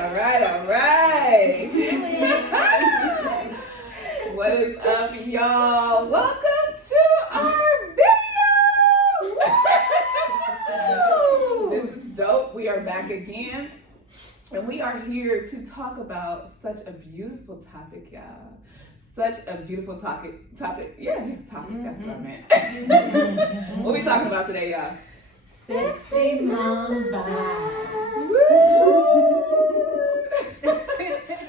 What is up, y'all? Welcome to our video. This is dope. We are back again, and we are here to talk about such a beautiful topic, y'all. Such a beautiful topic. Yeah, topic. That's what I meant. What we talking about today, y'all? Sexy mom vibes.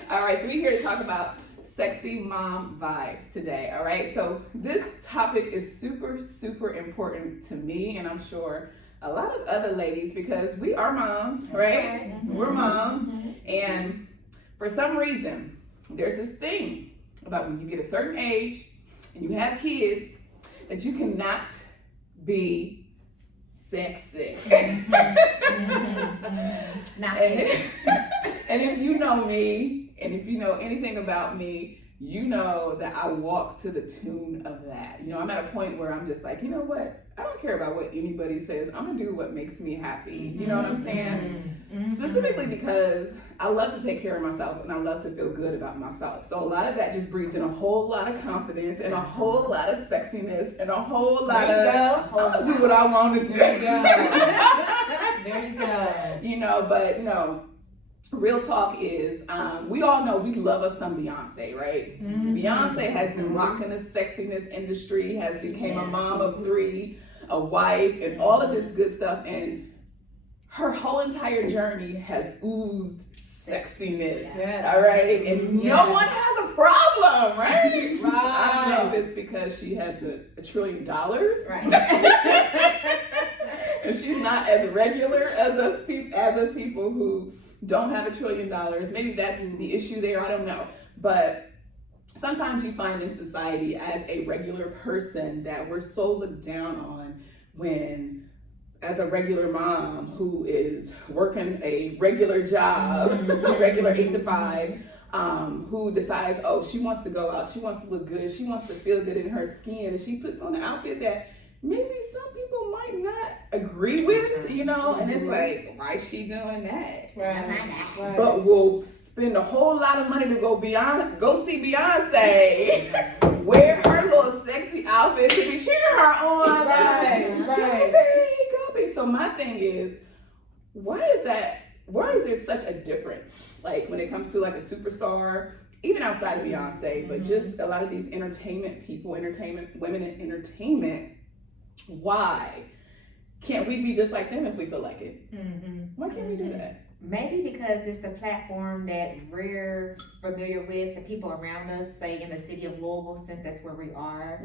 All right, so we're here to talk about sexy mom vibes today. All right, so this topic is super, super important to me, and I'm sure a lot of other ladies, because we are moms, right? Mm-hmm. We're moms, and for some reason, there's this thing about when you get a certain age and you have kids that you cannot be sexy. And if you know me, and if you know anything about me, you know that I walk to the tune of that. You know, I'm at a point where I'm just like, you know what? I don't care about what anybody says. I'm gonna do what makes me happy. You know what I'm saying? Specifically because I love to take care of myself and I love to feel good about myself. So a lot of that just breeds in a whole lot of confidence and a whole lot of sexiness and a whole lot of I'll do what I want to do. There you go. You know, but you know, real talk is, we all know we love us some Beyonce, right? Beyonce has been rocking the sexiness industry, has became a mom of 3, a wife, and all of this good stuff. And her whole entire journey has oozed sexiness, all right? And no one has a problem, right? I don't know if it's because she has $1 trillion, right? And she's not as regular as us people who don't have $1 trillion. Maybe that's the issue there, I don't know. But sometimes you find in society as a regular person that we're so looked down on when, as a regular mom who is working a regular job, a regular 8 to 5, who decides, oh, she wants to go out, she wants to look good, she wants to feel good in her skin, and she puts on an outfit that maybe some people might not agree with, you know, and it's like, why is she doing that? Right. But we'll spend a whole lot of money to go see Beyonce, wear her little sexy outfit to be cheering her on. Right. So my thing is, why is there such a difference? Like when it comes to like a superstar, even outside of Beyonce, but just a lot of these women in entertainment, why can't we be just like them if we feel like it? Why can't we do that? Maybe because it's the platform that we're familiar with, the people around us, say in the city of Louisville, since that's where we are.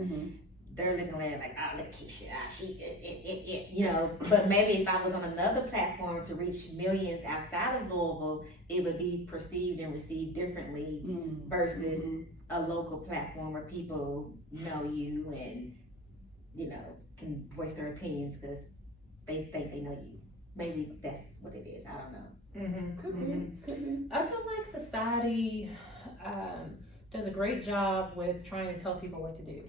They're looking at it like, oh, look, Keisha, you know. But maybe if I was on another platform to reach millions outside of Louisville, it would be perceived and received differently versus a local platform where people know you and, you know, can voice their opinions because they think they know you. Maybe that's what it is. I don't know. Could be. I feel like society does a great job with trying to tell people what to do.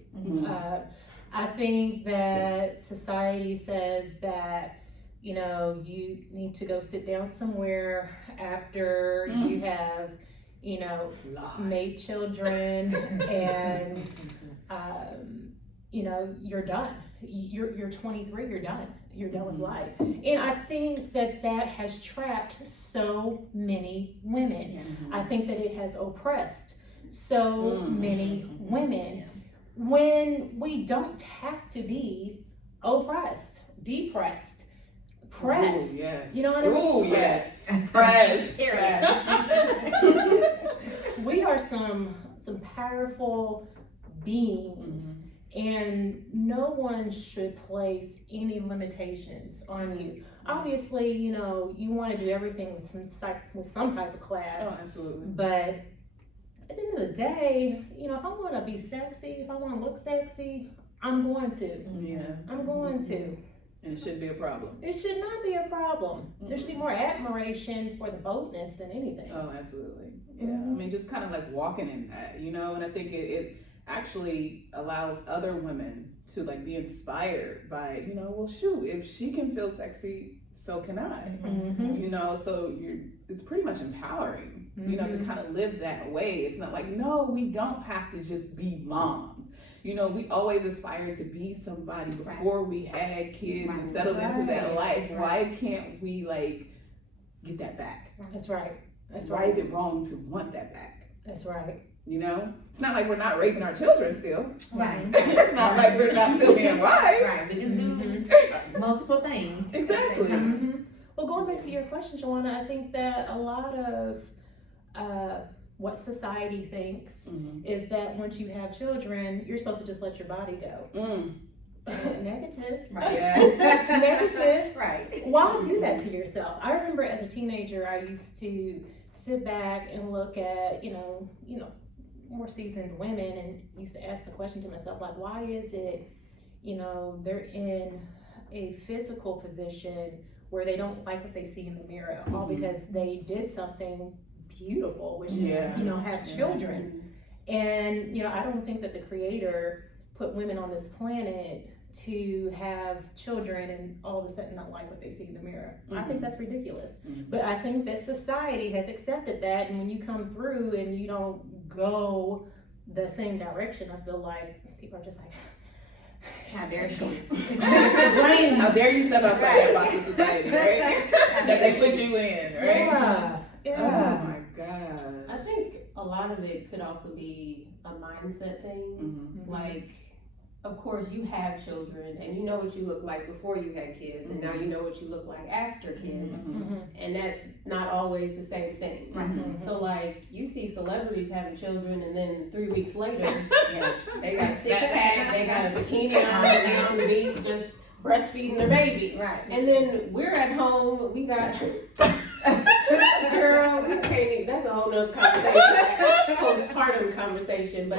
I think that society says that, you know, you need to go sit down somewhere after you have, you know, made children and, you know, you're done. You're 23, you're done. You're done with life. And I think that has trapped so many women. I think that it has oppressed so many women when we don't have to be oppressed, depressed, pressed. Ooh, yes. You know what I mean? Oh, yes. Pressed. We are some powerful beings. And no one should place any limitations on you. Obviously, you know, you want to do everything with some type of class. Oh, absolutely. But at the end of the day, you know, if I want to be sexy, if I want to look sexy, I'm going to. Yeah. I'm going to. And it shouldn't be a problem. It should not be a problem. There should be more admiration for the boldness than anything. Oh, absolutely. Yeah. I mean, just kind of like walking in that, you know, and I think it actually allows other women to like be inspired by, you know, well, shoot, if she can feel sexy so can I. Mhm. You know, so it's pretty much empowering, you know, to kind of live that way. It's not like, no, we don't have to just be moms. You know, we always aspired to be somebody before we had kids and settled into that life. Why can't we like get that back? That's right. That's Why right. is it wrong to want that back? That's right. You know, it's not like we're not raising our children still. Right. It's not like we're not still being wives. Right. We can do multiple things. Exactly. Well, going back to your question, Joanna, I think that a lot of what society thinks is that once you have children, you're supposed to just let your body go. Negative. Right. Yes. Negative. Right. Why do that to yourself? I remember as a teenager, I used to sit back and look at, you know, more seasoned women and used to ask the question to myself, like, why is it, you know, they're in a physical position where they don't like what they see in the mirror, all because they did something beautiful, which is, you know, have children. And, you know, I don't think that the Creator put women on this planet to have children and all of a sudden not like what they see in the mirror. I think that's ridiculous. But I think that society has accepted that, and when you come through and you don't go the same direction, I feel like people are just like, How dare you? How dare you step outside that box of society, right? That they put you in, right? Yeah. Oh my God. I think a lot of it could also be a mindset thing. Like, of course, you have children and you know what you look like before you had kids, and now you know what you look like after kids, and that's not always the same thing. So, like, you see celebrities having children, and then 3 weeks later, they got a six pack, they got a bikini on, they're on the beach, just breastfeeding their baby. Right. And then we're at home, we got. Girl, we can't even, that's a whole nother conversation, postpartum conversation, but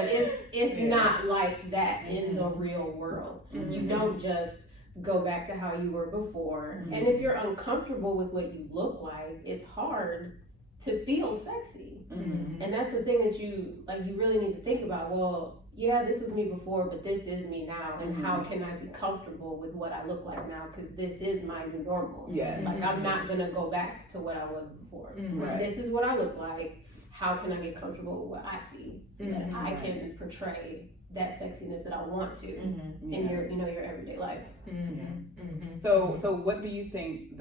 it's not like that in the real world. You don't just go back to how you were before. And if you're uncomfortable with what you look like, it's hard to feel sexy. And that's the thing that you really need to think about. Well, yeah, this was me before, but this is me now, and how can I be comfortable with what I look like now? Because this is my new normal. Yes. Like, I'm not gonna go back to what I was before. Right. This is what I look like. How can I get comfortable with what I see so that I can portray that sexiness that I want to in your everyday life? So what do you think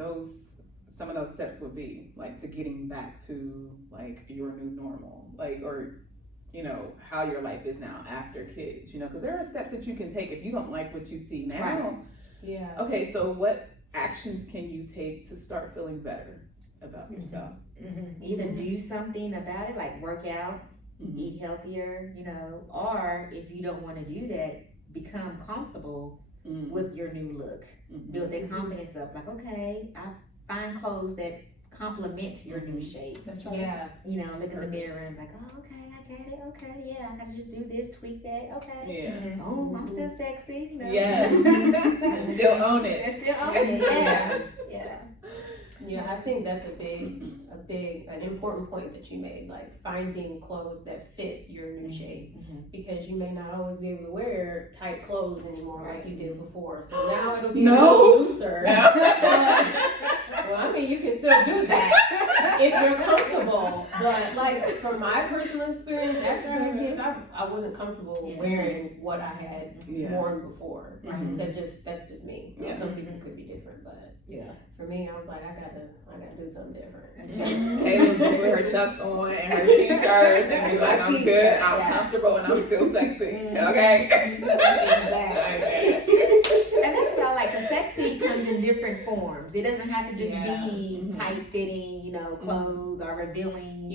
some of those steps would be, like, to getting back to like your new normal, like, or you know, how your life is now after kids, you know, because there are steps that you can take if you don't like what you see now. Right. Yeah. Okay, so what actions can you take to start feeling better about yourself? Either do something about it, like work out, eat healthier, you know, or if you don't want to do that, become comfortable with your new look. Build that confidence up. Like, okay, I find clothes that complement your new shape. That's right. Yeah. You know, look in the mirror and like, oh, okay, I get it. Okay, yeah, I gotta just do this, tweak that. Okay. Yeah. Oh, I'm still sexy. You know? Yes. Still own it. I still own it. Yeah. Yeah. Yeah, I think that's an important point that you made, like finding clothes that fit your new shape, because you may not always be able to wear tight clothes anymore like you did before. So now it'll be a little looser. Well, I mean, you can still do that if you're comfortable. But like from my personal experience, after I had kids, I wasn't comfortable wearing what I had worn before. That's just me. Some people could be different, but for me, I was like, I gotta do something different. Taylor's gonna put her chucks on and her t-shirt and be like, I'm good, I'm comfortable, and I'm still sexy. Okay. And that's what I like. The sexy comes in different forms. It doesn't have to just be tight fitting, you know, clothes or revealing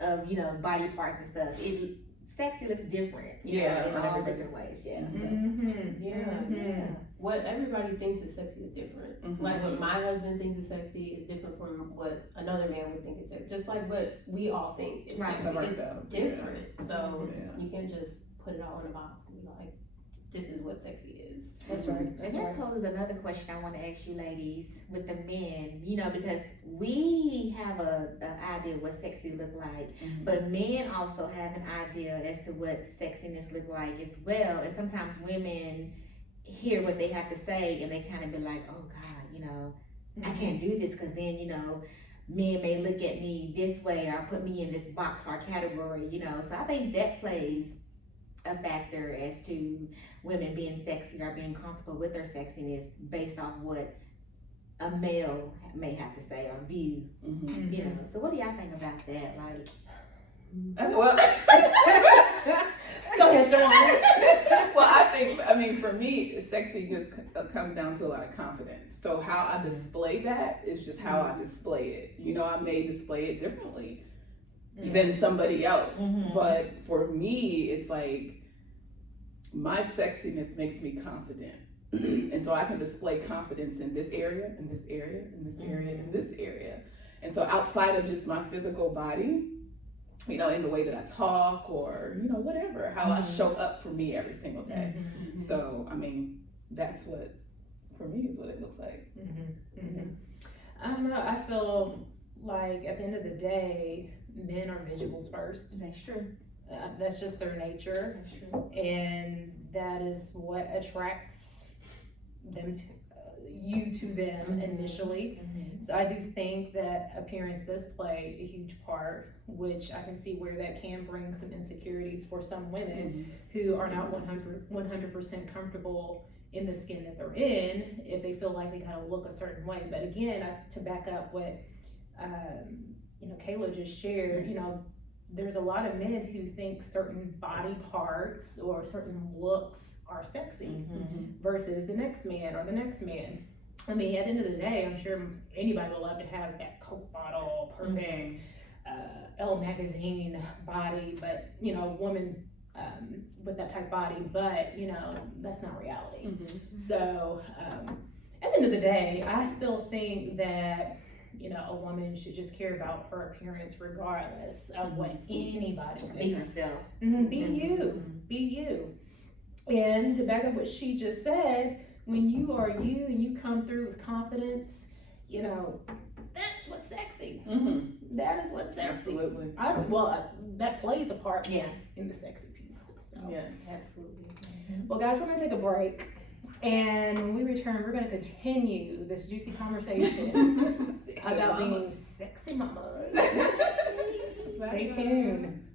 of, you know, body parts and stuff. Sexy looks different, you know, in all different ways. What everybody thinks is sexy is different. Like what my husband thinks is sexy is different from what another man would think is sexy. Just like what we all think is sexy. It's different. So you can't just put it all in a box and be like, this is what sexy is. That's right. And that poses another question I want to ask you ladies with the men, you know, because we have an idea of what sexy look like, but men also have an idea as to what sexiness look like as well. And sometimes women hear what they have to say and they kind of be like, oh God, you know, I can't do this because then, men may look at me this way or put me in this box or category, So I think that plays a factor as to women being sexy or being comfortable with their sexiness based off what a male may have to say or view, So what do y'all think about that? Like, Well, Go ahead, Shawan. well, I mean, for me, sexy just comes down to a lot of confidence. So how I display that is just how I display it. I may display it differently than somebody else. But for me, it's like my sexiness makes me confident. And so I can display confidence in this area, in this area, in this area, in this area. And so outside of just my physical body, in the way that I talk or, whatever, how I show up for me every single day. So, I mean, that's what, for me, is what it looks like. I don't know, I feel like at the end of the day, men are visuals first. that's true. That's just their nature. That's true. And that is what attracts them to you to them initially. So I do think that appearance does play a huge part, which I can see where that can bring some insecurities for some women who are not 100% comfortable in the skin that they're in if they feel like they kind of look a certain way. But again, to back up what Kayla just shared, there's a lot of men who think certain body parts or certain looks are sexy versus the next man or the next man. I mean, at the end of the day, I'm sure anybody would love to have that Coke bottle, perfect, Elle magazine body, but, woman with that type body, but, that's not reality. So, at the end of the day, I still think that, a woman should just care about her appearance regardless of what anybody thinks. Be herself. Be you. And to back up what she just said, when you are you and you come through with confidence, that's what's sexy. That is what's sexy. Absolutely. That plays a part in the sexy piece. So. Yeah. Absolutely. Well, guys, we're going to take a break. And when we return, we're going to continue this juicy conversation about being sexy mamas. Stay tuned.